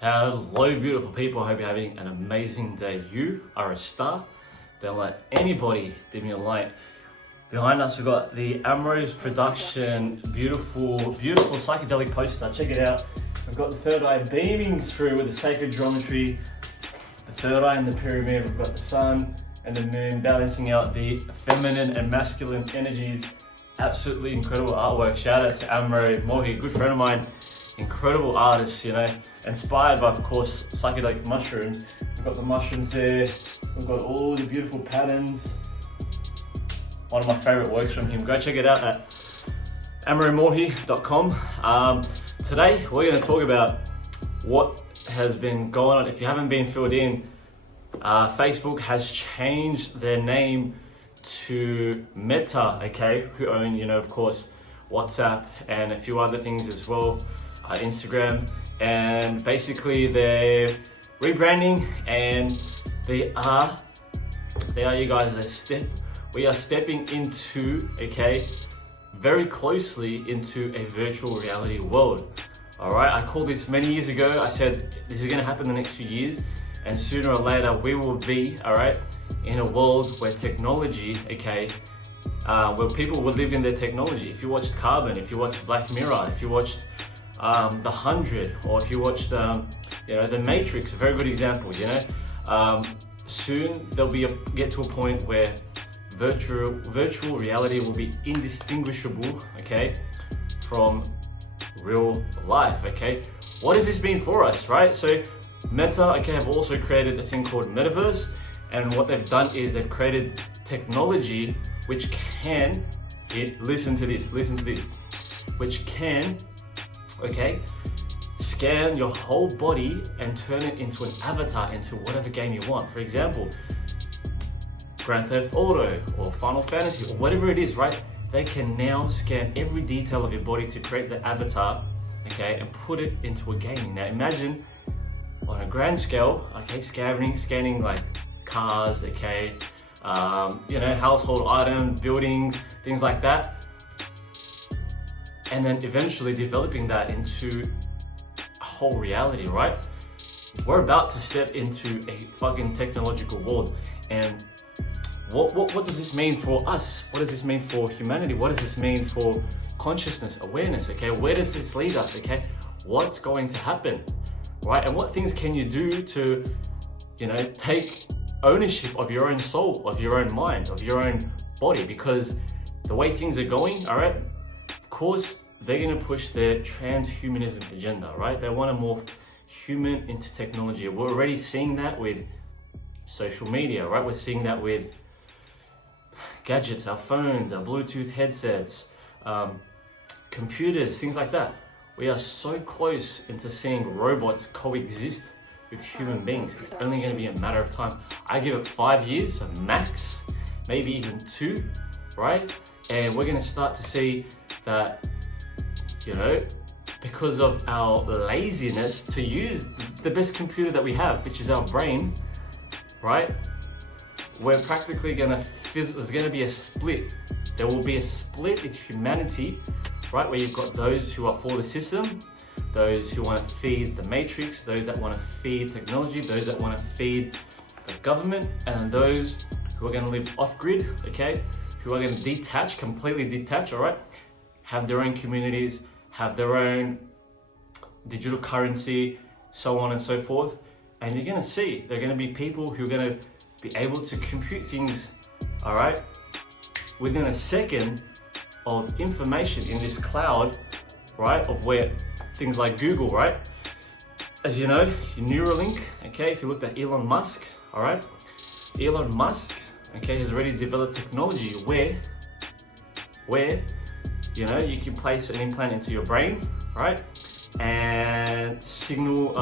Hello beautiful people, I hope you're having an amazing day. You are a star. Don't let anybody dim your light. Behind us we've got the Amrose production, beautiful psychedelic poster. Check it out. We've got the third eye beaming through with the sacred geometry, the third eye in the pyramid. We've got the sun and the moon balancing out the feminine and masculine energies. Absolutely incredible artwork. Shout out to Amrose Mohi, good friend of mine. Incredible artist, you know, inspired by, of course, psychedelic mushrooms. We've got the mushrooms there. We've got all the beautiful patterns. One of my favorite works from him. Go check it out at amaromohi.com. Today, we're going to talk about what has been going on. If you haven't been filled in, Facebook has changed their name to Meta, okay? Who own, you know, of course, WhatsApp and a few other things as well. Instagram, and basically they're rebranding, and we are stepping into, okay, very closely into a virtual reality world. All right, I called this many years ago. I said this is going to happen in the next few years, and sooner or later we will be, all right, in a world where technology, okay, where people will live in their technology. If you watched Carbon, if you watched Black Mirror, if you watched The 100, or if you watched, you know, The Matrix, a very good example, you know. Soon there'll be get to a point where virtual reality will be indistinguishable, okay, from real life, okay. What does this mean for us, right? So Meta, okay, have also created a thing called Metaverse, and what they've done is they've created technology which can, listen to this, which can, okay, scan your whole body and turn it into an avatar into whatever game you want. For example, Grand Theft Auto or Final Fantasy or whatever it is, right? They can now scan every detail of your body to create the avatar, okay, and put it into a game. Now imagine on a grand scale, okay, scanning like cars, okay, you know, household items, buildings, things like that. And then eventually developing that into a whole reality, right? We're about to step into a fucking technological world. And what does this mean for us? What does this mean for humanity? What does this mean for consciousness, awareness, okay? Where does this lead us, okay? What's going to happen, right? And what things can you do to, you know, take ownership of your own soul, of your own mind, of your own body? Because the way things are going, all right, of course, they're going to push their transhumanism agenda, right? They want to morph human into technology. We're already seeing that with social media, right? We're seeing that with gadgets, our phones, our Bluetooth headsets, computers, things like that. We are so close into seeing robots coexist with human beings. It's only going to be a matter of time. I give it 5 years, max, maybe even 2, right? And we're going to start to see that, you know, because of our laziness to use the best computer that we have, which is our brain, right? We're practically there's gonna be a split. There will be a split in humanity, right? Where you've got those who are for the system, those who want to feed the matrix, those that want to feed technology, those that want to feed the government, and those who are going to live off grid, okay? Who are going to completely detach, all right? Have their own communities, have their own digital currency, so on and so forth. And you're going to see, there are going to be people who are going to be able to compute things, all right, within a second of information in this cloud, right, of where things like Google, right? As you know, Neuralink, okay, if you looked at Elon Musk, all right, Elon Musk, okay, has already developed technology where, you know, you can place an implant into your brain, right, and signal,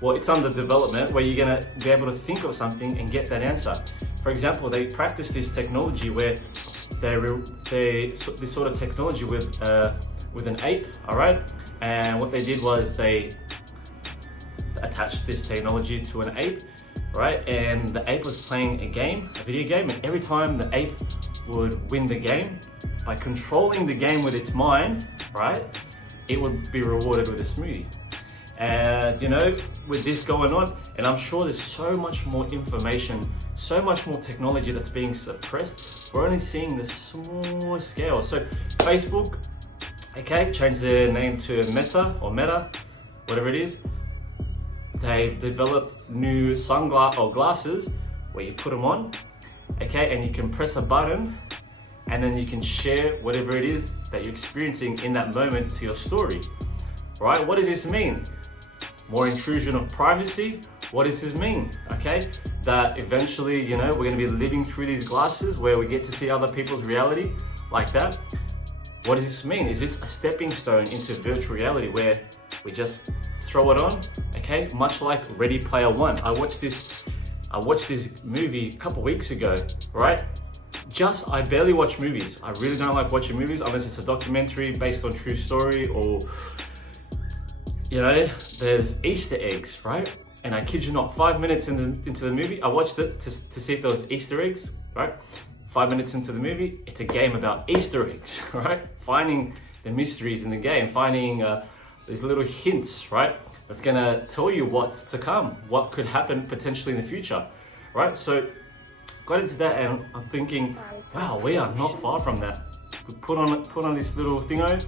well, it's under development, where you're gonna be able to think of something and get that answer. For example, they practice this technology where this sort of technology with an ape, all right? And what they did was they attached this technology to an ape, right? And the ape was playing a video game, and every time the ape would win the game, by controlling the game with its mind, right? it would be rewarded with a smoothie. And you know, with this going on, and I'm sure there's so much more information, so much more technology that's being suppressed. We're only seeing the small scale. So Facebook, okay, changed their name to Meta, whatever it is. They've developed new glasses where you put them on, okay, and you can press a button and then you can share whatever it is that you're experiencing in that moment to your story, right? What does this mean? More intrusion of privacy? What does this mean? Okay, that eventually, you know, we're gonna be living through these glasses where we get to see other people's reality like that. What does this mean? Is this a stepping stone into virtual reality where we just throw it on? Okay, much like Ready Player One. I watched this movie a couple weeks ago, right? I barely watch movies. I really don't like watching movies unless it's a documentary based on true story, or you know, there's Easter eggs, right? And I kid you not, 5 minutes into the movie, I watched it to see if there was Easter eggs, right? 5 minutes into the movie, it's a game about Easter eggs, right? Finding the mysteries in the game, finding these little hints, right? That's gonna tell you what's to come, what could happen potentially in the future, right? So got into that and I'm thinking, wow, we are not far from that. We put on this little thingo,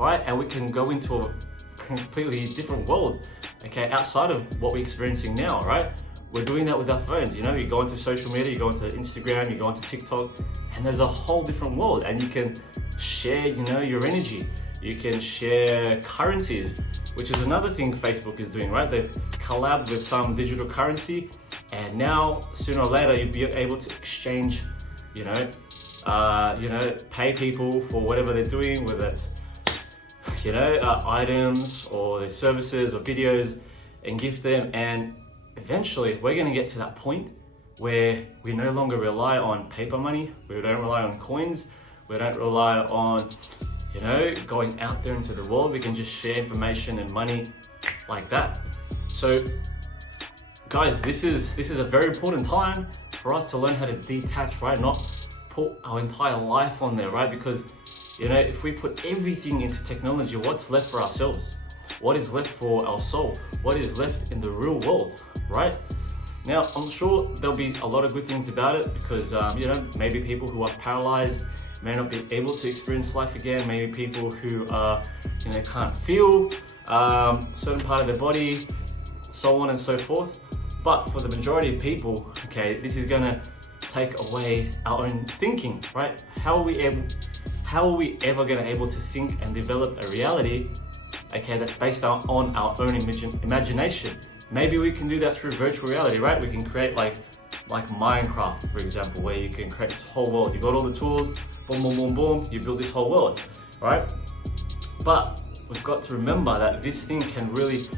right? And we can go into a completely different world, okay, outside of what we're experiencing now, right? We're doing that with our phones. You know, you go into social media, you go into Instagram, you go into TikTok, and there's a whole different world, and you can share, you know, your energy. You can share currencies, which is another thing Facebook is doing, right? They've collabed with some digital currency, and now sooner or later you'll be able to exchange, you know, pay people for whatever they're doing, whether it's, you know, items or their services or videos, and gift them. And eventually we're going to get to that point where we no longer rely on paper money. We don't rely on coins. We don't rely on, you know, going out there into the world. We can just share information and money like that. So guys, this is a very important time for us to learn how to detach, right? Not put our entire life on there, right? Because, you know, if we put everything into technology, what's left for ourselves? What is left for our soul? What is left in the real world, right? Now, I'm sure there'll be a lot of good things about it because, you know, maybe people who are paralyzed may not be able to experience life again. Maybe people who are, you know, can't feel certain part of their body, so on and so forth. But for the majority of people, okay, this is gonna take away our own thinking, right? How are we ever gonna able to think and develop a reality, okay, that's based on our own imagination? Maybe we can do that through virtual reality, right? We can create like Minecraft, for example, where you can create this whole world. You got all the tools, boom, boom, boom, boom, you build this whole world, right? But we've got to remember that this thing can really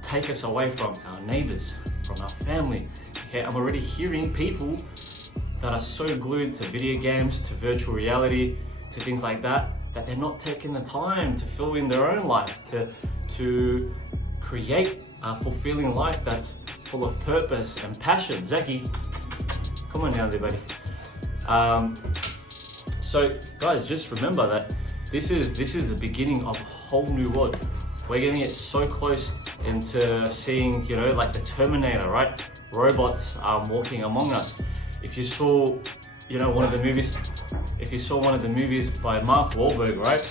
take us away from our neighbors, from our family, okay? I'm already hearing people that are so glued to video games, to virtual reality, to things like that, that they're not taking the time to fill in their own life, to create a fulfilling life that's full of purpose and passion. Zaki, come on now there, buddy. So guys, just remember that this is the beginning of a whole new world. We're gonna get so close into seeing, you know, like the Terminator, right? Robots walking among us. If you saw, you know, one of the movies by Mark Wahlberg, right?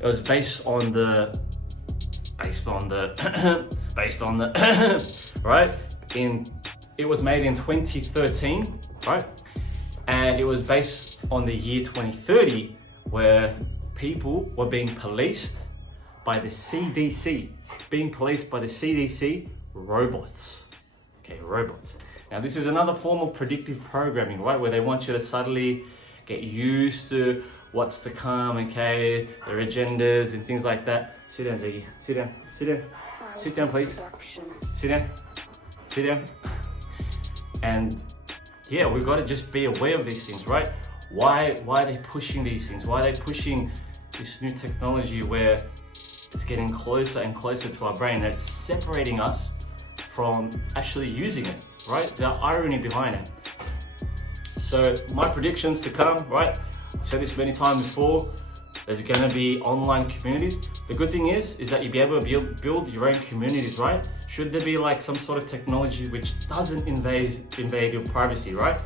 It was based on the right? It was made in 2013, right? And it was based on the year 2030, where people were being policed by the CDC, robots. Okay, robots. Now this is another form of predictive programming, right? Where they want you to subtly get used to what's to come, okay? Their agendas and things like that. Sit down, Ziggy. Sit down. Sit down, please. Sit down. And yeah, we've got to just be aware of these things, right? Why are they pushing these things? Why are they pushing this new technology where it's getting closer and closer to our brain and it's separating us from actually using it, right? The irony behind it. So my predictions to come, right? I've said this many times before, there's gonna be online communities. The good thing is that you'll be able to build your own communities, right? Should there be like some sort of technology which doesn't invade your privacy, right?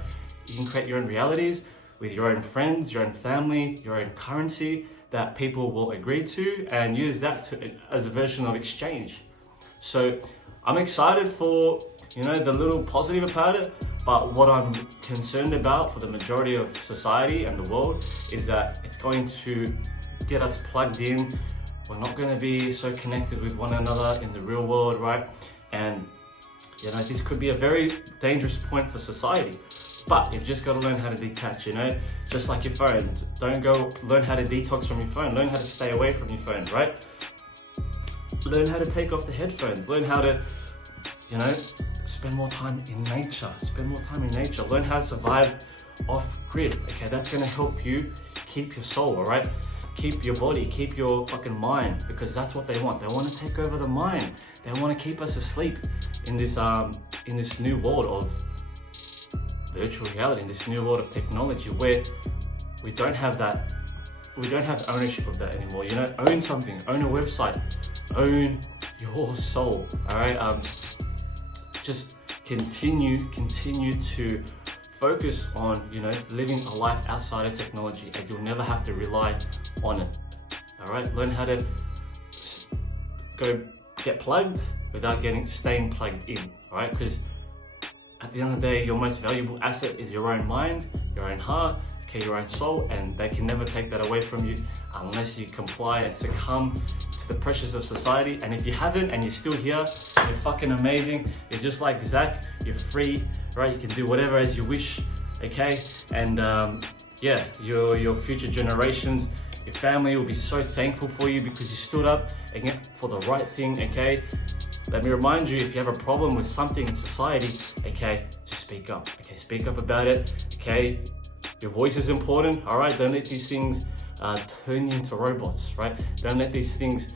You can create your own realities with your own friends, your own family, your own currency that people will agree to, and use that as a version of exchange. So I'm excited for, the little positive about it, but what I'm concerned about for the majority of society and the world is that it's going to get us plugged in. We're not going to be so connected with one another in the real world, right? And this could be a very dangerous point for society. But you've just got to learn how to detach, just like your phone. Don't go learn how to detox from your phone. Learn how to stay away from your phone, right? Learn how to take off the headphones. Learn how to, spend more time in nature. Learn how to survive off grid. Okay, that's going to help you keep your soul, all right? Keep your body, keep your fucking mind, because that's what they want. They want to take over the mind. They want to keep us asleep in this new world of virtual reality, in this new world of technology, where we don't have ownership of that anymore. Own something, own a website, own your soul. All right, just continue to focus on living a life outside of technology, and you'll never have to rely on it. All right, learn how to go get plugged without staying plugged in. All right, because at the end of the day, your most valuable asset is your own mind, your own heart, your own soul, and they can never take that away from you unless you comply and succumb to the pressures of society. And if you haven't and you're still here, you're fucking amazing. You're just like Zach, you're free, right? You can do whatever as you wish, okay? And your future generations, your family will be so thankful for you because you stood up again for the right thing, okay? Let me remind you, if you have a problem with something in society, okay, just speak up, okay? Speak up about it, okay? Your voice is important, all right? Don't let these things turn you into robots, right? Don't let these things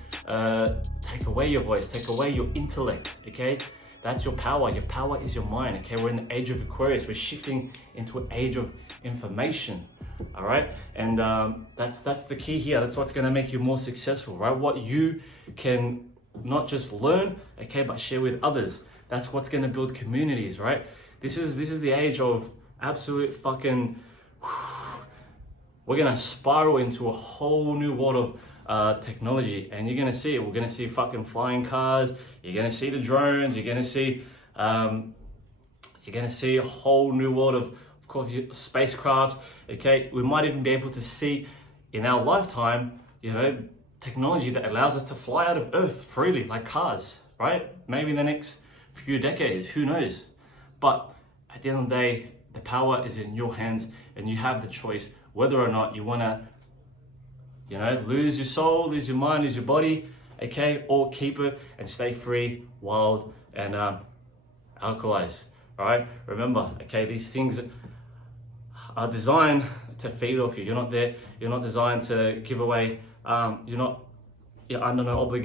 take away your voice, take away your intellect, okay? That's your power. Your power is your mind, okay? We're in the age of Aquarius. We're shifting into an age of information, all right? And that's the key here. That's what's gonna make you more successful, right? What you can not just learn, okay, but share with others. That's what's gonna build communities, right? This is the age of absolute fucking, we're gonna spiral into a whole new world of technology, and you're gonna see it. We're gonna see fucking flying cars. You're gonna see the drones. You're gonna see a whole new world of course, spacecrafts. Okay, we might even be able to see in our lifetime, technology that allows us to fly out of Earth freely, like cars, right? Maybe in the next few decades, who knows? But at the end of the day, the power is in your hands, and you have the choice whether or not you want to, lose your soul, lose your mind, lose your body, okay, or keep it and stay free, wild, and alkalized. All right. Remember, okay, these things are designed to feed off you. You're not designed to give away. You're under no obligation.